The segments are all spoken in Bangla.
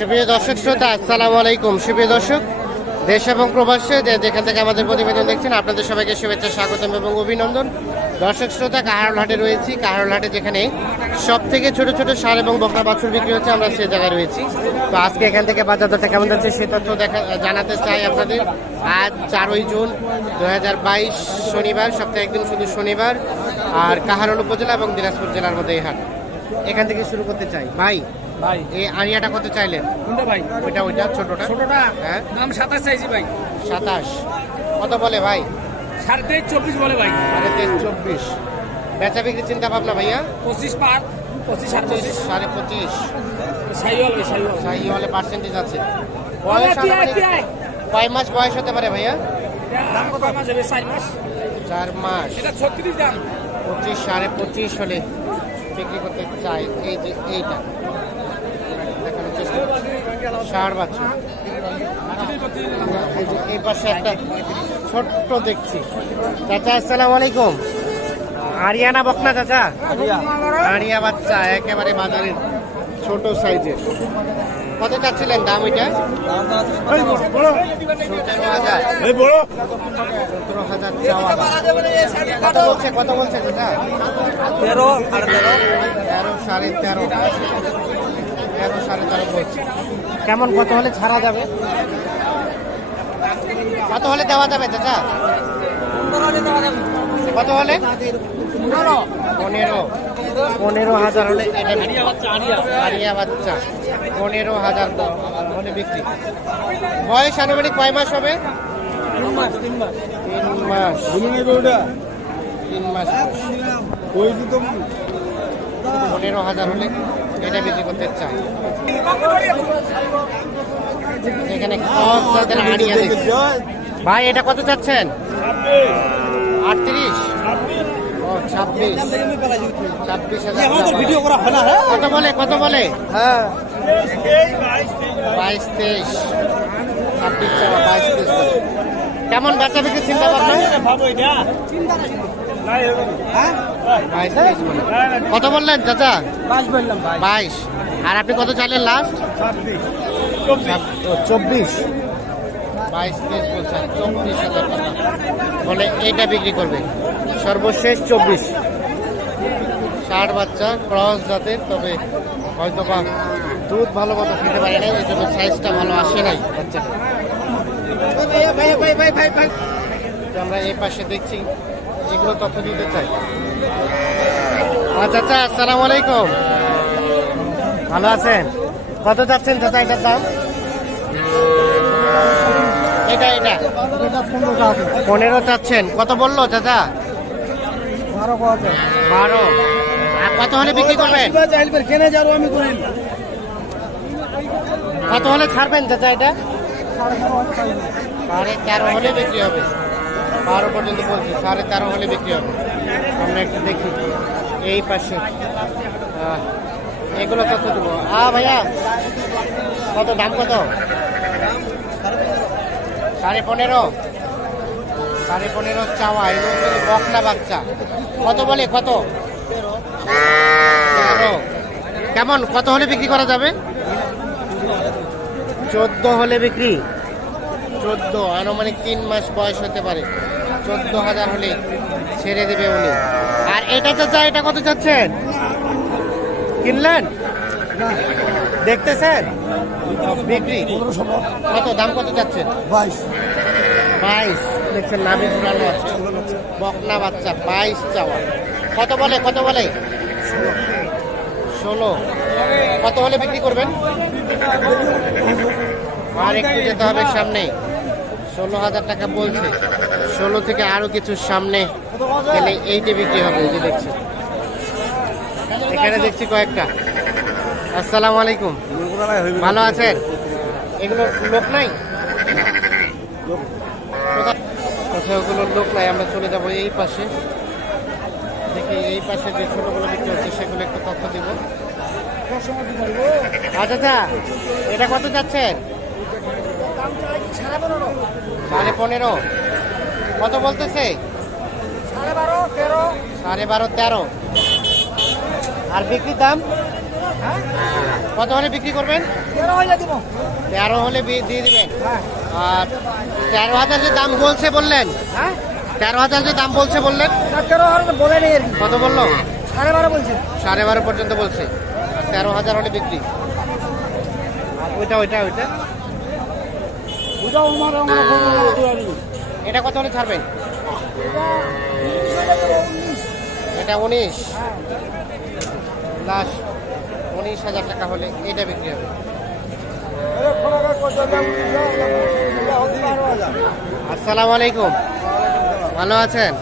সুপ্রিয় দর্শক শ্রোতা, আসসালামু আলাইকুম। সুপ্রিয় দর্শক, দেশ এবং প্রবাসে যেখান থেকে আমাদের প্রতিবেদন দেখছেন, আপনাদের সবাইকে শুভেচ্ছা, স্বাগতম এবং অভিনন্দন। দর্শক শ্রোতা কাহারল হাটে রয়েছি। কাহারল হাটে যেখানে সব থেকে ছোট ছোট সার এবং বকনা বাছুর বিক্রি হচ্ছে, আমরা সে জায়গায় রয়েছি। তো আজকে এখান থেকে বাজার দরটা কেমন যাচ্ছে, সে তথ্য দেখা, জানাতে চাই আপনাদের। আজ চারই জুন দু বাইশ, শনিবার, সপ্তাহে একদিন শুধু শনিবার, আর কাহারল উপজেলা এবং দিনাজপুর জেলার মধ্যে এই হাট। এখান থেকে শুরু করতে চাই। ভাই ভাই। এই আরিয়াটা কত চাইলেন? কোনটা ভাই? ওইটা ওইটা ছোটটা? ছোটটা? হ্যাঁ। দাম সাতাশ চাইছি ভাই। সাতাশ। কত বলে ভাই? সাড়ে তেইশ চব্বিশ বলে ভাই। সাড়ে তেইশ চব্বিশ। বেচা বিক্রি চিন্তা ভাবনা ভাইয়া? পঁচিশ পার পঁচিশ সাড়ে পঁচিশ। সাড়ে পঁচিশ। সাইওয়াল পার্সেন্টেজ আছে। বয়স কয় মাস বয়স হতে পারে ভাইয়া? দাম কত? মাস হবে? চার মাস। এটা পঁচিশ সাড়ে পঁচিশ হলে বিক্রি করতে চাই। এই যে এইটা। ষাঁড় বাচ্চা। এই পাশে একটা ছোট্ট দেখছি। চাচা আসসালামু আলাইকুম। আরিয়ানা বকনা চাচা। আরিয়া। বাচ্চা একেবারে বাজারের ছোট সাইজের। কত চাচ্ছিলেন দাম এটা সতেরো হাজার চাওয়া কত বলছে কত বলছে তেরো সাড়ে তেরো। তেরো সাড়ে তেরো। তেরো সাড়ে তেরো বলছে। কেমন কত হলে ছাড়া যাবে? কত হলে দেওয়া যাবে চাচা? কত হলে? পনেরো। পনেরো। হাজার হলে আরিয়া বাচ্চা। পনেরো হাজার হলে বিক্রি। বয়স আনুমানিক কয় মাস হবে? তিন মাস তিন মাস। পনেরো হাজার হলে এটা বিক্রি করতে চাই। এখানে ক্রস জাতের আড়িয়া দেখছি ভাই এটা কত চাচ্ছেন? আটত্রিশ? ও ছাব্বিশ। ছাব্বিশ হাজার টাকা। কত বলে কত বলে? বাইশ তেইশ। ছাব্বিশ টাকা বাইশ তেইশ কেমন বাচ্চা বিক্রি চিন্তা ভাবনা? বাইশ। কত বললেন চাচা? বাইশ আর আপনি কত চাইলেন লাস্ট চব্বিশ। বাইশ তেইশ বলছেন চব্বিশ হাজার টাকা। বলে এইটা বিক্রি করবে সর্বশেষ চব্বিশ। ষাট বাচ্চা ক্রস জাতের তবে হয়তো বা দুধ ভালো মতো খেতে পারে না এই জন্য সাইজটা ভালো আসে নাই বাচ্চাটা আমরা এই পাশে দেখছি এগুলো তথ্য দিতে চাই। আচ্ছা আচ্ছা আসসালামু আলাইকুম। ভালো আছেন? কত যাচ্ছেন চাচা এটার দাম? এটা এটা। পনেরো চাচ্ছেন। কত বলল চাচা? বারো। কত হলে বিক্রি করবেন? কত হলে ছাড়বেন চাচা এটা? সাড়ে তেরো হলে বিক্রি হবে। বারো পর্যন্ত বলছি, সাড়ে তেরো হলে বিক্রি হবে। আমরা একটু দেখি। এই পাশে এগুলো কত দেবো। আ ভাইয়া, কত দাম কত? সাড়ে পনেরো। সাড়ে পনেরো চাওয়া এবং বকনা বাচ্চা। কত বলে, কত? কেমন, কত হলে বিক্রি করা যাবে? চোদ্দ হলে বিক্রি। চোদ্দ, আনুমানিক তিন মাস বয়স হতে পারে। চোদ্দ হাজার হলে ছেড়ে দেবে উনি। আর এটা চাচা এটা কত চাচ্ছেন? কিনলেন? দেখতেছেন? বিক্রি? কত দাম কত চাচ্ছেন? বাইশ। বাইশ। দেখছেন নামে জুড়ানো আছে। বকনা বাচ্চা বাইশ চাওয়া। কত বলে কত বলে? ষোলো। কত হলে বিক্রি করবেন? আর একটু যেতে হবে সামনে ষোলো হাজার টাকা বলছে। ষোলো থেকে আরও কিছু সামনে গেলে এইটা বিক্রি হবে, এই যে দেখছি এখানে দেখছি কয়েকটা। আসসালামু আলাইকুম। ভালো আছেন? এগুলো লোক নাই? কোথা- কোথাও ওগুলো লোক নাই, আমরা চলে যাব এই পাশে। দেখি এই পাশে যে ছোটগুলো বিক্রি হচ্ছে, সেগুলো একটু তথ্য দিব। আচ্ছা আচ্ছা এটা কত যাচ্ছেন? সাড়ে পনেরো। কত বলতেছে? সাড়ে বারো, তেরো। আর বিক্রির দাম? কত হলে বিক্রি করবেন? তেরো হলে দিয়ে দিবেন। আর তেরো হাজার যে দাম বলছে বললেন? তেরো হাজার যে দাম বলছে বললেন? কত বলল? সাড়ে বারো বলছে সাড়ে বারো পর্যন্ত বলছে। তেরো হাজার হলে বিক্রি। ওইটা ওইটা ওইটা? এটা কত হলে ছাড়বেন? এটা উনিশ লাস্ট উনিশ। হাজার টাকা হলে এটা বিক্রি হবে। আসসালামু আলাইকুম। ভালো আছেন?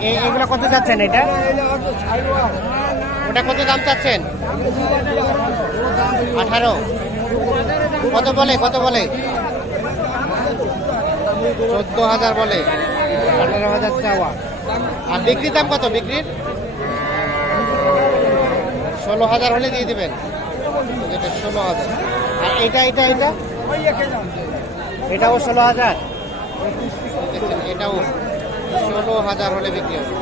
এ- এগুলো কত চাচ্ছেন এটা? ওটা কত দাম চাচ্ছেন? আঠারো। কত বলে কত বলে? চোদ্দ হাজার বলে, আঠারো হাজার চাওয়া। আর বিক্রির দাম কত, বিক্রির? ষোলো হাজার হলে দিয়ে দেবেন। ষোলো হাজার। আর এটা এটা এটা? এটাও ষোলো হাজার? এটাও ষোলো হাজার হলে বিক্রি হবে।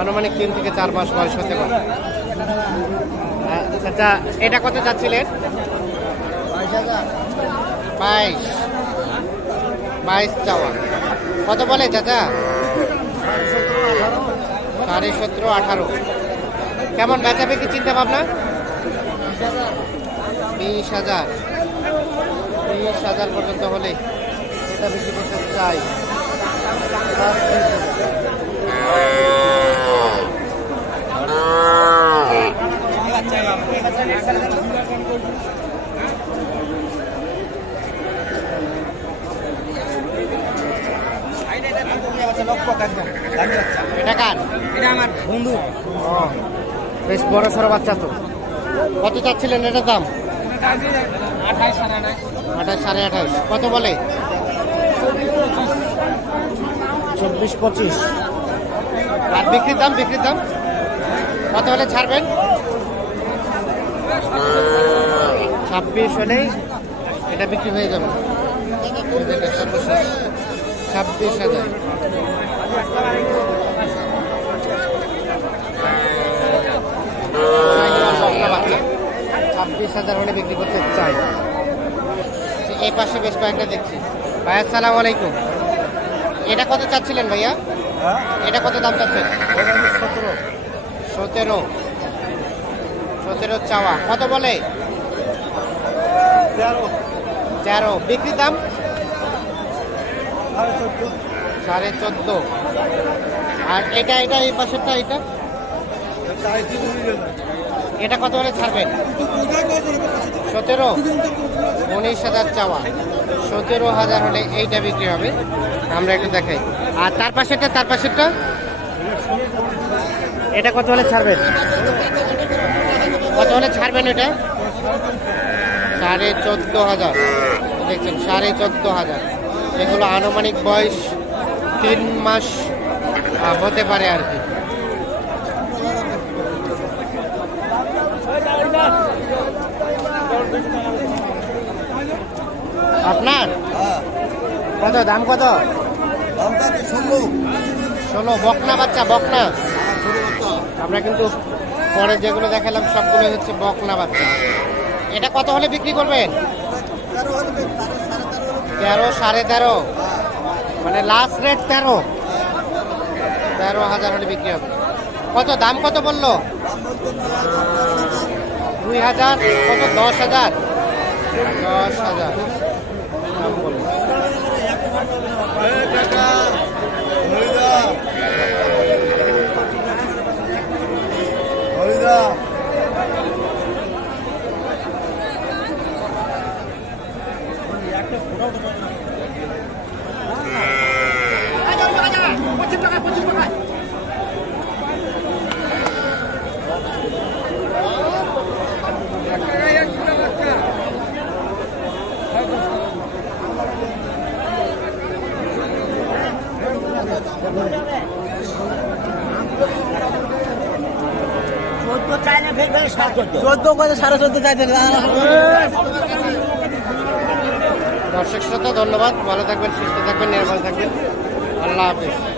আনুমানিক তিন থেকে চার মাস বয়স হতে পারে। আচ্ছা এটা কত চাচ্ছিলেন বাইশ। বাইশ চাওয়া। কত বলে চাচা? সাড়ে সতেরো, আঠারো। কেমন বেচা বিক্রি চিন্তা ভাবনা? বিশ হাজার। বিশ হাজার পর্যন্ত হলে এটা বিক্রি করতে চাই। এটা কার? এটা আমার বন্ধু। বেশ বড় সড়ো বাচ্চা তো। কত চাচ্ছিলেন এটার দাম? আঠাশ সাড়ে আঠাশ। কত বলে? চব্বিশ পঁচিশ। আর বিক্রির দাম বিক্রির দাম? কত হলে ছাড়বেন? ছাব্বিশ হলেই এটা বিক্রি হয়ে যাবে। ছাব্বিশ হাজার। ছাব্বিশ হাজার হলে বিক্রি করতে চাই। এই পাশে বেশ কয়েকটা দেখছি। ভাইয়া সালাম আলাইকুম। এটা কত চাচ্ছিলেন ভাইয়া? এটা কত দাম চাচ্ছেন? সতেরো। সতেরো। সতেরো চাওয়া। কত বলে? তেরো। বিক্রির দাম? সাড়ে চোদ্দ। আর এটা এটা এই পাশেরটা এটা? এটা কত বলে ছাড়বেন? সতেরো। উনিশ হাজার চাওয়া। সতেরো হাজার হলে এইটা বিক্রি হবে। আমরা একটু দেখাই। আর তার পাশেরটা তার পাশেরটা? এটা কত হলে ছাড়বেন? কত হলে ছাড়বেন এটা? সাড়ে চোদ্দ হাজার। দেখছেন সাড়ে চোদ্দ হাজার। এগুলো আনুমানিক বয়স তিন মাস হতে পারে আর কি। আপনার? কত দাম কত? ষোলো। বকনা বাচ্চা বকনা। আমরা কিন্তু পরে যেগুলো দেখালাম সবগুলো হচ্ছে বকনা বাচ্চা। এটা কত হলে বিক্রি করবেন? তেরো, সাড়ে তেরো। মানে লাস্ট রেট তেরো। তেরো হাজার হলে বিক্রি হবে। কত, দাম কত বলল? দুই হাজার, কত, দশ হাজার? দশ হাজার। দাম বলল। Yeah. চোদ্দ করে সাড়ে চোদ্দ চাইতে দর্শক শ্রোতা, ধন্যবাদ। ভালো থাকবেন, সুস্থ থাকবেন নির্ভর থাকবেন। আল্লাহ হাফিজ।